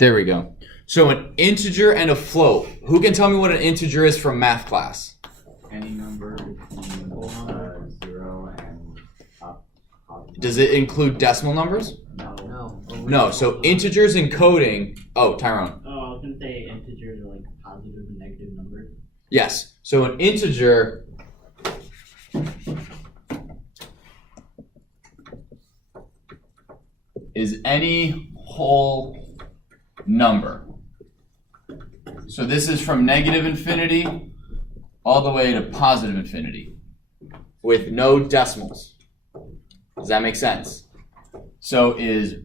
There we go. So an integer and a float. Who can tell me what an integer is from math class? Any number between 0 and up. Does it include decimal numbers? No. No. So integers in coding. Oh, Tyrone. Oh, I was gonna say integers are like positive and negative numbers. Yes. So an integer is any whole number. So this is from negative infinity all the way to positive infinity with no decimals. Does that make sense? So is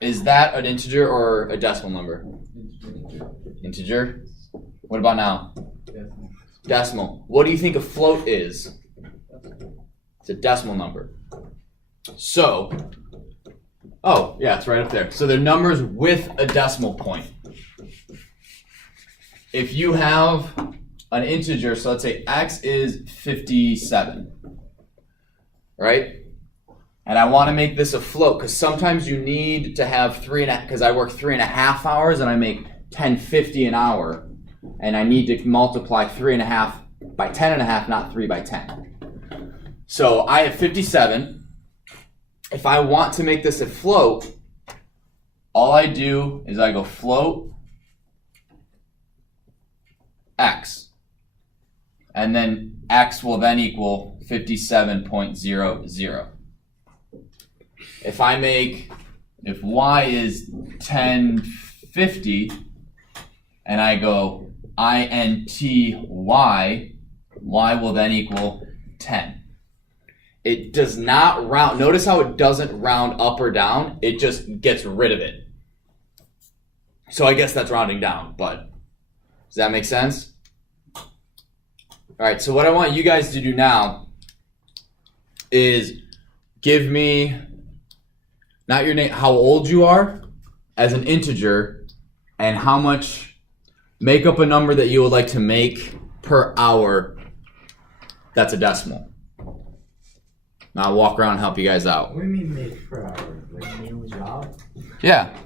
is that an integer or a decimal number? Integer. What about now? Decimal. What do you think a float is? It's a decimal number. So, oh, yeah, it's right up there. So they're numbers with a decimal point. If you have an integer, so let's say x is 57, right? And I want to make this a float because sometimes you need to have because I work 3.5 hours and I make $10.50 an hour, and I need to multiply 3.5 by 10.5, not 3 by 10. So I have 57. If I want to make this a float, all I do is I go float x, and then x will then equal 57.00. If y is 1050 and I go inty, y will then equal 10. It does not round. Notice how it doesn't round up or down. It just gets rid of it. So I guess that's rounding down, but does that make sense? All right, so what I want you guys to do now is give me, not your name, how old you are as an integer, and how much, make up a number that you would like to make per hour that's a decimal. Now I'll walk around and help you guys out. What do you mean make per hour? Like minimum job? Yeah.